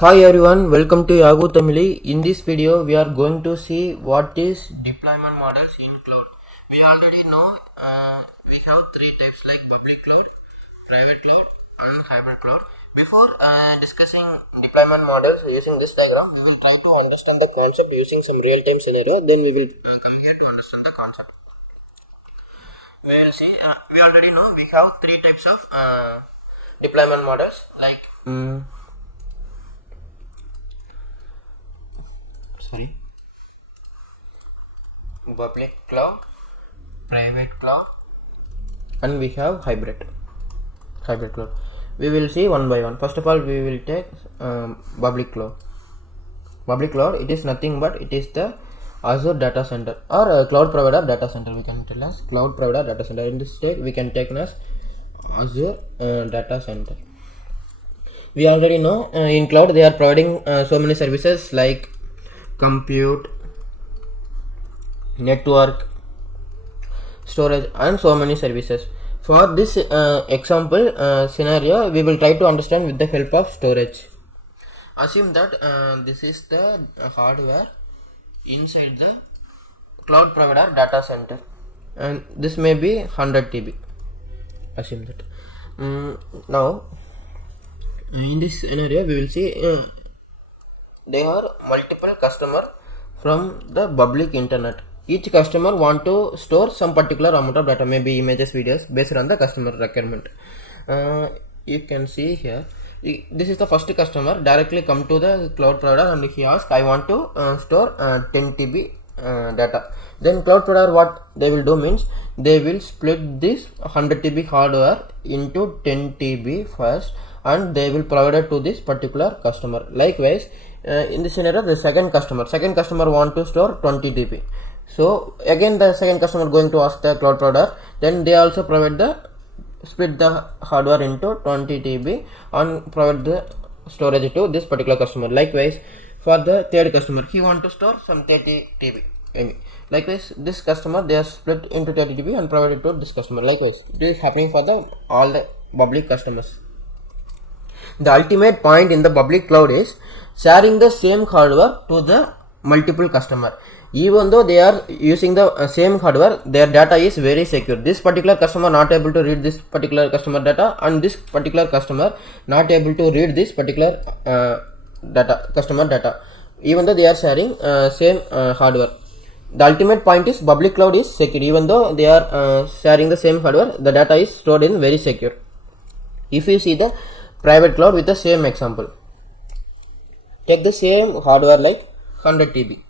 Hi everyone, welcome to YaguTamizhi. In this video, we are going to see what is deployment models in cloud. We already know we have three types like public cloud, private cloud, and hybrid cloud. Before discussing deployment models using this diagram, we will try to understand the concept using some real-time scenario. Then we will come here to understand the concept. We will see. We already know we have three types of deployment models like. Public cloud, private cloud, and we have hybrid cloud. We will see one by one. First of all, we will take public cloud. Public cloud, it is nothing but it is the Azure data center or cloud provider data center. We can tell as cloud provider data center. In this state, we can take as Azure data center. We already know in cloud they are providing so many services like compute, network, storage, and so many services. For this example scenario, we will try to understand with the help of storage. Assume that this is the hardware inside the cloud provider data center, and this may be 100 TB. Assume that. Now in this scenario, we will see there are multiple customers from the public internet. Each customer want to store some particular amount of data, maybe images, videos, based on the customer requirement. You can see here, this is the first customer directly come to the cloud provider and he asks, I want to store 10 TB data. Then cloud provider, what they will do means, they will split this 100 TB hardware into 10 TB first, and they will provide it to this particular customer. Likewise, in this scenario, the second customer want to store 20 TB. So again, the second customer going to ask the cloud provider, then they also split the hardware into 20 TB and provide the storage to this particular customer. Likewise, for the third customer, he want to store some 30 TB. Likewise, this customer, they are split into 30 TB and provided to this customer. Likewise, it is happening for all the public customers. The ultimate point in the public cloud is sharing the same hardware to the multiple customer. Even though they are using the same hardware, their data is very secure. This particular customer not able to read this particular customer data, and this particular customer not able to read this particular customer data, even though they are sharing same hardware. The ultimate point is public cloud is secure. Even though they are sharing the same hardware, the data is stored in very secure. If you see the private cloud with the same example, take the same hardware like 100 TB.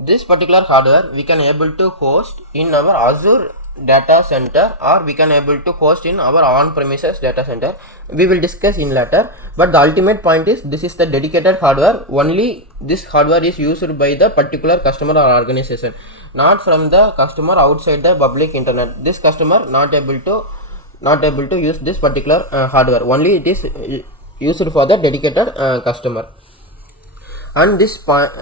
This particular hardware we can able to host in our Azure data center, or we can able to host in our on-premises data center. We will discuss in later, but the ultimate point is this is the dedicated hardware. Only this hardware is used by the particular customer or organization, not from the customer outside the public internet. This customer not able to use this particular hardware. Only it is used for the dedicated customer. And this point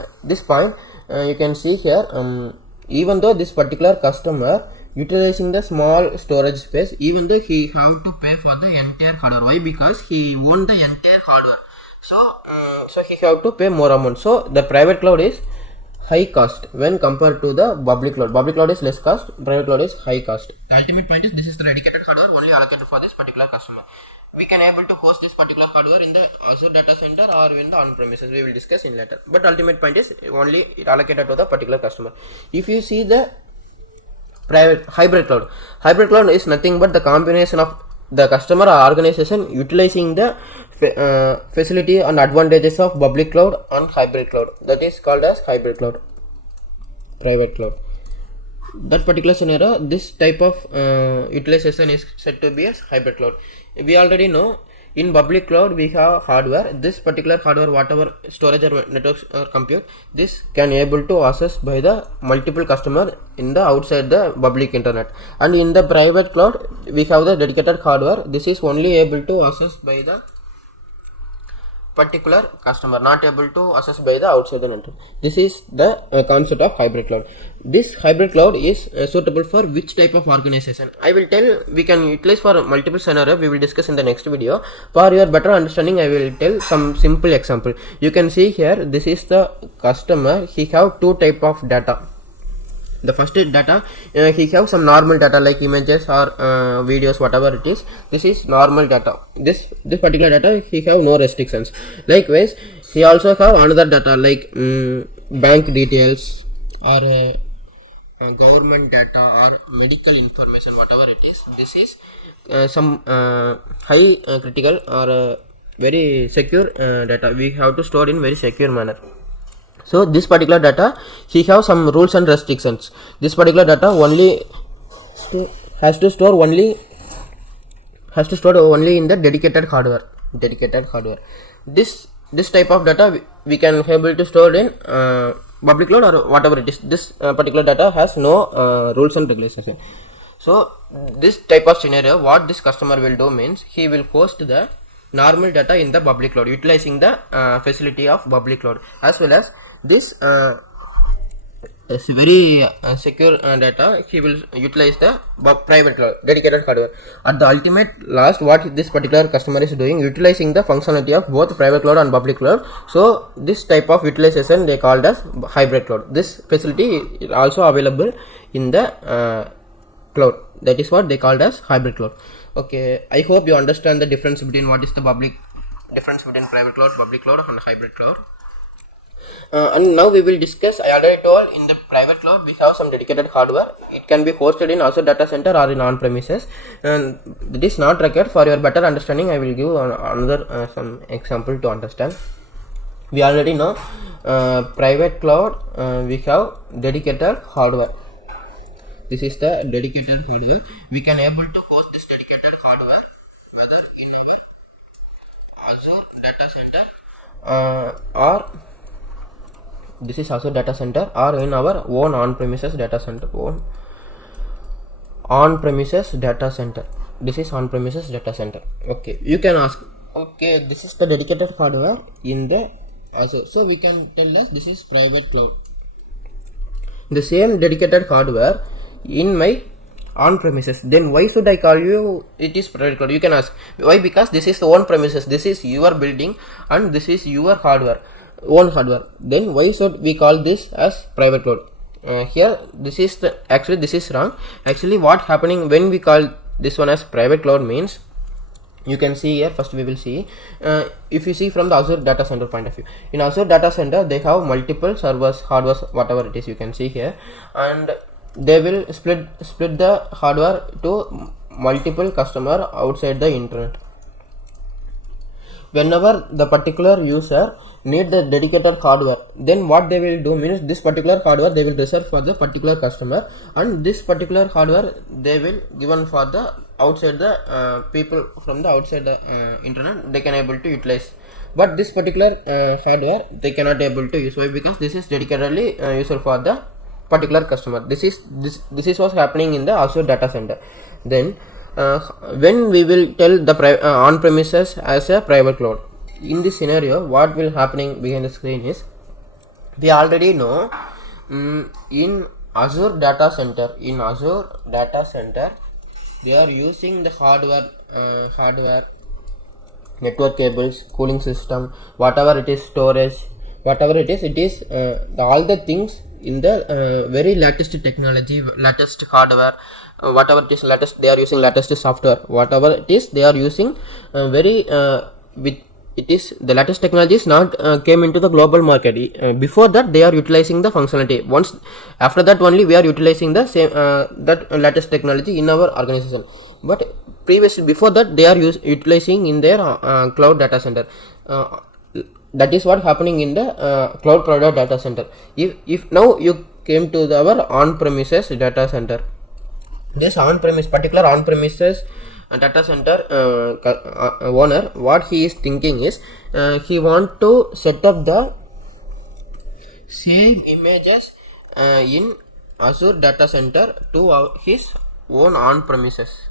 you can see here, even though this particular customer utilizing the small storage space, even though he have to pay for the entire hardware. Why? Because he own the entire hardware. So he have to pay more amount. So the private cloud is high cost when compared to the public cloud. Public cloud is less cost, private cloud is high cost. The ultimate point is this is the dedicated hardware only allocated for this particular customer. We can able to host this particular hardware in the Azure data center or in the on-premises. We will discuss in later. But ultimate point is only it allocated to the particular customer. If you see the hybrid cloud is nothing but the combination of the customer or organization utilizing the facility and advantages of public cloud and hybrid cloud. That is called as hybrid cloud, private cloud. That particular scenario, this type of utilization is said to be as hybrid cloud. We already know in public cloud we have hardware. This particular hardware, whatever storage or networks or compute, this can able to access by the multiple customer in the outside the public internet. And in the private cloud we have the dedicated hardware. This is only able to access by the particular customer, not able to access by the outside the network. This is the concept of hybrid cloud. This hybrid cloud is suitable for which type of organization? I will tell. We can utilize for multiple scenario. We will discuss in the next video. For your better understanding, I will tell some simple example. You can see here, this is the customer. He have two type of data. The first data, he have some normal data like images or videos, whatever it is. This is normal data. This particular data, he have no restrictions. Likewise, he also have another data like bank details or government data or medical information, whatever it is. This is some high critical or very secure data. We have to store in very secure manner. So this particular data, he have some rules and restrictions. This particular data only has to store only in the dedicated hardware. This type of data we can able to store in public cloud or whatever it is. This particular data has no rules and regulations. So this type of scenario, what this customer will do means, he will host the normal data in the public cloud, utilizing the facility of public cloud, as well as this is very secure data. He will utilize the private cloud, dedicated hardware. At the ultimate last, what this particular customer is doing, utilizing the functionality of both private cloud and public cloud. So this type of utilization they called as hybrid cloud. This facility is also available in the cloud. That is what they called as hybrid cloud. Okay, I hope you understand the difference between what is the difference between private cloud, public cloud and hybrid cloud. And now we will discuss. I already told, in the private cloud we have some dedicated hardware. It can be hosted in Azure data center or in on-premises, and it is not required. For your better understanding, I will give another some example to understand. We already know private cloud we have dedicated hardware. This is the dedicated hardware. We can able to host this dedicated hardware whether in our Azure data center or this is Azure data center or in our own on-premises data center. This is on-premises data center. Okay, you can ask, okay, this is the dedicated hardware in the Azure, so we can tell us this is private cloud. The same dedicated hardware in my on-premises, then why should I call you it is private cloud? You can ask why, because this is the own premises, this is your building and this is your own hardware. Then why should we call this as private cloud? Here this is the this is wrong. Actually, what happening when we call this one as private cloud means, you can see here. First we will see, if you see from the Azure data center point of view, in Azure data center they have multiple servers, hardware, whatever it is, you can see here, and they will split the hardware to multiple customer outside the internet. Whenever the particular user need the dedicated hardware, then what they will do means, this particular hardware they will reserve for the particular customer, and this particular hardware they will given for the outside the people from the outside the internet, they can able to utilize. But this particular hardware they cannot able to use. Why? Because this is dedicatedly useful for the particular customer. This is what's happening in the Azure data center. Then when we will tell the on-premises as a private cloud, in this scenario what will happening behind the screen is, we already know in Azure data center they are using the hardware, network cables, cooling system, whatever it is, storage, whatever it is all the things in the very latest technology, latest hardware, whatever it is latest, they are using latest software, whatever it is they are using with it is the latest technology is not came into the global market. Before that they are utilizing the functionality. Once after that only we are utilizing the same that latest technology in our organization. But previously, before that, they are utilizing in their cloud data center. That is what happening in the cloud provider data center. If now you came to our on-premises data center, this particular on-premises data center owner, what he is thinking is, he want to set up the same images in Azure data center to his own on-premises.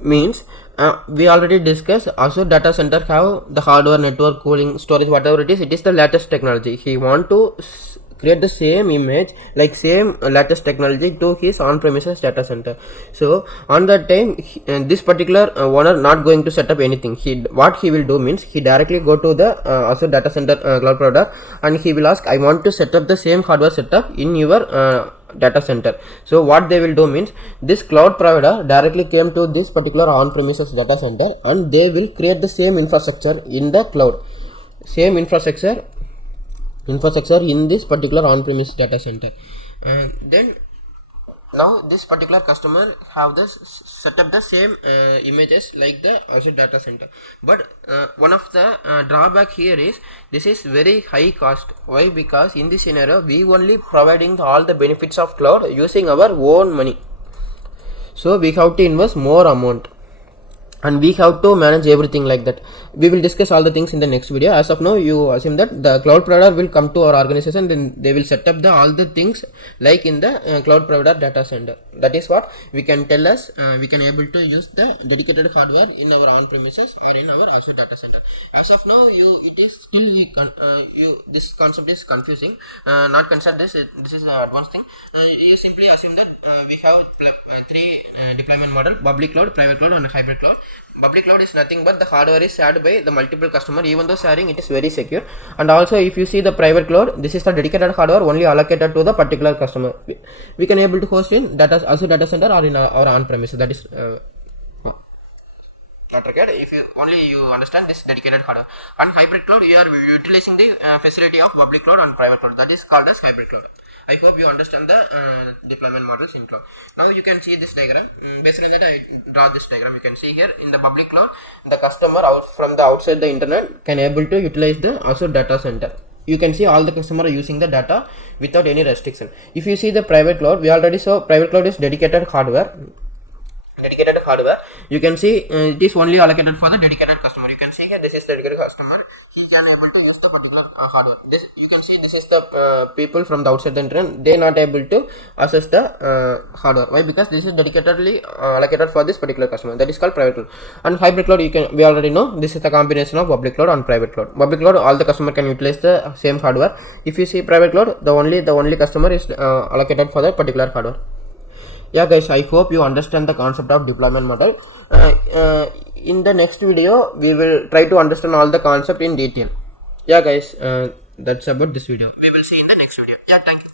Means We already discussed Azure data center have the hardware, network, cooling, storage, whatever it is the latest technology. He want to create the same image, like same latest technology to his on-premises data center. So on that time, this particular owner not going to set up anything. What he will do means he directly go to the Azure data center cloud provider, and he will ask, I want to set up the same hardware setup in your data center. So what they will do means, this cloud provider directly came to this particular on-premises data center, and they will create the same infrastructure in the cloud, same infrastructure in this particular on-premise data center. And then now this particular customer have this set up the same images like the Azure data center, but one of the drawback here is this is very high cost. Why? Because in this scenario we only providing all the benefits of cloud using our own money, so we have to invest more amount, and we have to manage everything like that. We will discuss all the things in the next video. As of now, you assume that the cloud provider will come to our organization, then they will set up all the things like in the cloud provider data center. That is what we can tell us. We can able to use the dedicated hardware in our on premises or in our Azure data center. As of now, this concept is confusing. Not consider this. This is an advanced thing. You simply assume that we have three deployment model: public cloud, private cloud, and hybrid cloud. Public cloud is nothing but the hardware is shared by the multiple customer. Even though sharing, it is very secure. And also, if you see the private cloud, this is the dedicated hardware only allocated to the particular customer. We can able to host in Azure data center or in our on premises. That is not required if you understand this dedicated hardware. And hybrid cloud, you are utilizing the facility of public cloud and private cloud. That is called as hybrid cloud. I hope you understand the deployment models in cloud. Now you can see this diagram. Based on that, I draw this diagram. You can see here in the public cloud, the customer from the outside the internet can able to utilize the Azure data center. You can see all the customer are using the data without any restriction. If you see the private cloud, we already saw private cloud is dedicated hardware. You can see it is only allocated for the dedicated customer. You can see here, this is the dedicated customer. He can able to use the particular hardware. You can see this is the people from the outside the internet. They not able to access the hardware. Why? Because this is dedicatedly allocated for this particular customer. That is called private cloud. And hybrid cloud, we already know this is the combination of public cloud and private cloud. Public cloud, all the customer can utilize the same hardware. If you see private cloud, the only customer is allocated for that particular hardware. Yeah guys, I hope you understand the concept of deployment model. In the next video, we will try to understand all the concept in detail. Yeah guys, that's about this video. We will see in the next video. Yeah, thank you.